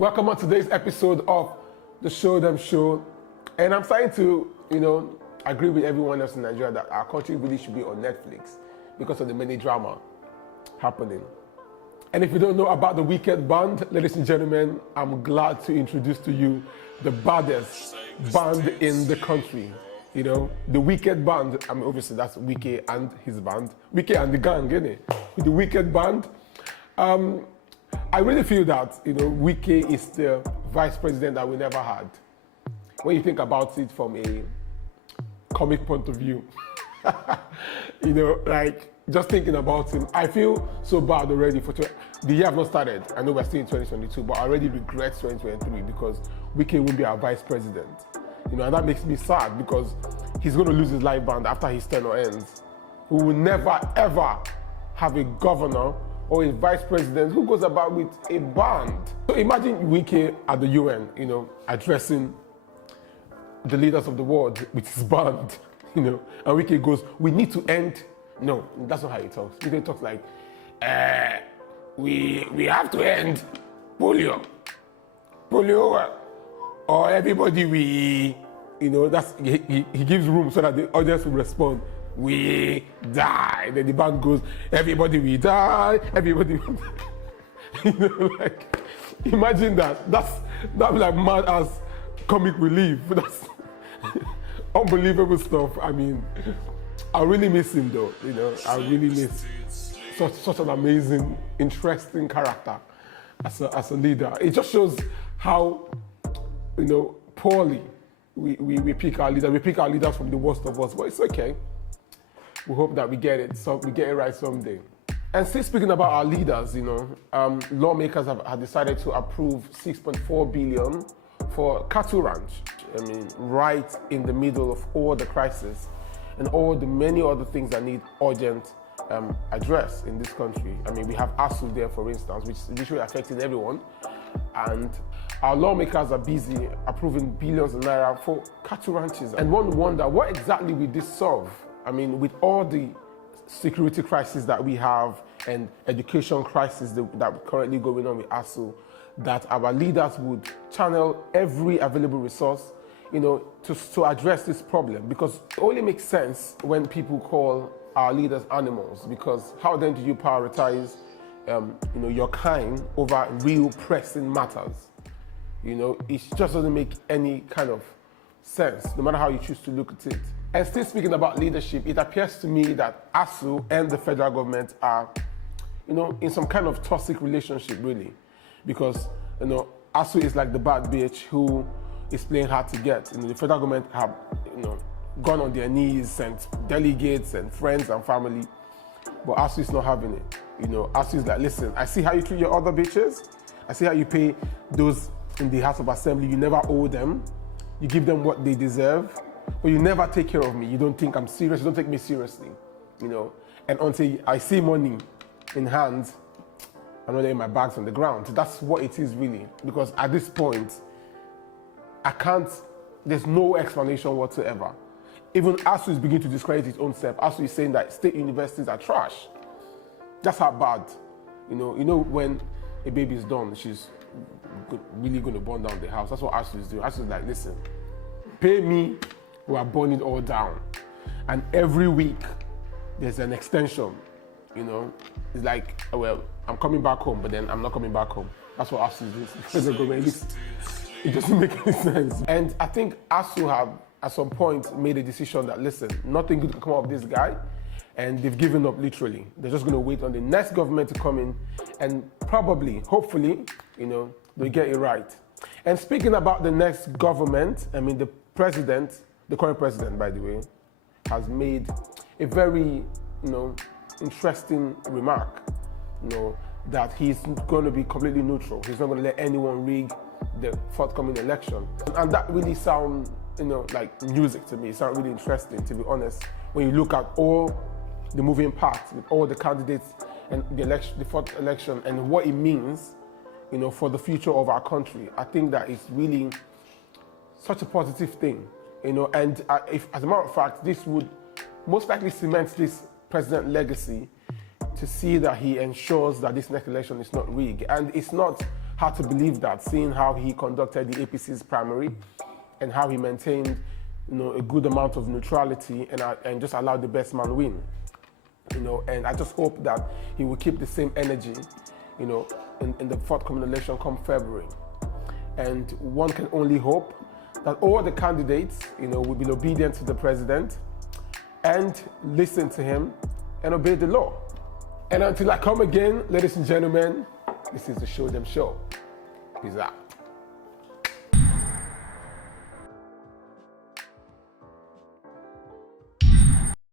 Welcome on today's episode of the Showdem show. And I'm starting to, agree with everyone else in Nigeria that our country really should be on Netflix because of the many drama happening. And if you don't know about the Wicked Band, ladies and gentlemen, I'm glad to introduce to you the baddest band in the country. The Wicked Band. I mean, obviously that's Wike and his band. Wike and the gang, innit? With the Wicked Band. I really feel that, Wike is the vice president that we never had. When you think about it from a comic point of view, just thinking about him, I feel so bad already for the year have not started. I know we're still in 2022, but I already regret 2023 because Wike won't be our vice president. And that makes me sad because he's going to lose his live band after his tenure ends. We will never ever have a governor or a vice president who goes about with a band. So imagine Wike at the UN, addressing the leaders of the world with his band, and Wike goes, we need to end. No, that's not how he talks. Wike talks like, we have to end polio, or everybody that's he gives room so that the audience will respond. We die. Then the band goes, everybody we die, everybody we die. Imagine that. That's like mad as comic relief. That's unbelievable stuff. I mean, I really miss him though, I really miss such an amazing, interesting character as a leader. It just shows how, poorly we pick our leaders. We pick our leaders from the worst of us, but it's okay. We hope that we get it right someday. And still speaking about our leaders, lawmakers have decided to approve 6.4 billion for cattle ranch. I mean, right in the middle of all the crisis and all the many other things that need urgent address in this country. I mean, we have ASU there, for instance, which is literally affecting everyone. And our lawmakers are busy approving billions of naira for cattle ranches. And one wonder, what exactly will this solve? I mean, with all the security crisis that we have and education crisis that currently going on with ASU, that our leaders would channel every available resource, to address this problem. Because it only makes sense when people call our leaders animals, because how then do you prioritize, your kind over real pressing matters? It just doesn't make any kind of sense, no matter how you choose to look at it. And still speaking about leadership, it appears to me that ASU and the federal government are, in some kind of toxic relationship, really. Because, ASU is like the bad bitch who is playing hard to get. The federal government have, gone on their knees, sent delegates and friends and family, but ASU is not having it. ASU is like, listen, I see how you treat your other bitches. I see how you pay those in the House of Assembly. You never owe them. You give them what they deserve. But you never take care of me. You don't think I'm serious. You don't take me seriously, And until I see money in hand, I'm not laying my bags on the ground. That's what it is really. Because at this point, there's no explanation whatsoever. Even ASU is beginning to discredit its own self. ASU is saying that state universities are trash. That's how bad. When a baby is done, she's really going to burn down the house. That's what ASU is doing. ASU is like, listen, pay me, we are burning it all down. And every week, there's an extension, It's like, well, I'm coming back home, but then I'm not coming back home. That's what ASU is doing. It doesn't make any sense. And I think ASU have, at some point, made a decision that, listen, nothing good can come out of this guy. And they've given up, literally. They're just going to wait on the next government to come in and probably, hopefully, they'll get it right. And speaking about the next government, I mean, the current president, by the way, has made a very, interesting remark, that he's going to be completely neutral. He's not going to let anyone rig the forthcoming election. And that really sounds, like music to me. It sounds really interesting, to be honest. When you look at all the moving parts with all the candidates and the fourth election and what it means, for the future of our country, I think that it's really such a positive thing, and if, as a matter of fact, this would most likely cement this president legacy to see that he ensures that this next election is not rigged. And it's not hard to believe that, seeing how he conducted the APC's primary and how he maintained, a good amount of neutrality and just allowed the best man win. And I just hope that he will keep the same energy, in the forthcoming election come February. And one can only hope that all the candidates, will be obedient to the president and listen to him and obey the law. And until I come again, ladies and gentlemen, this is the Showdem Show. Peace out.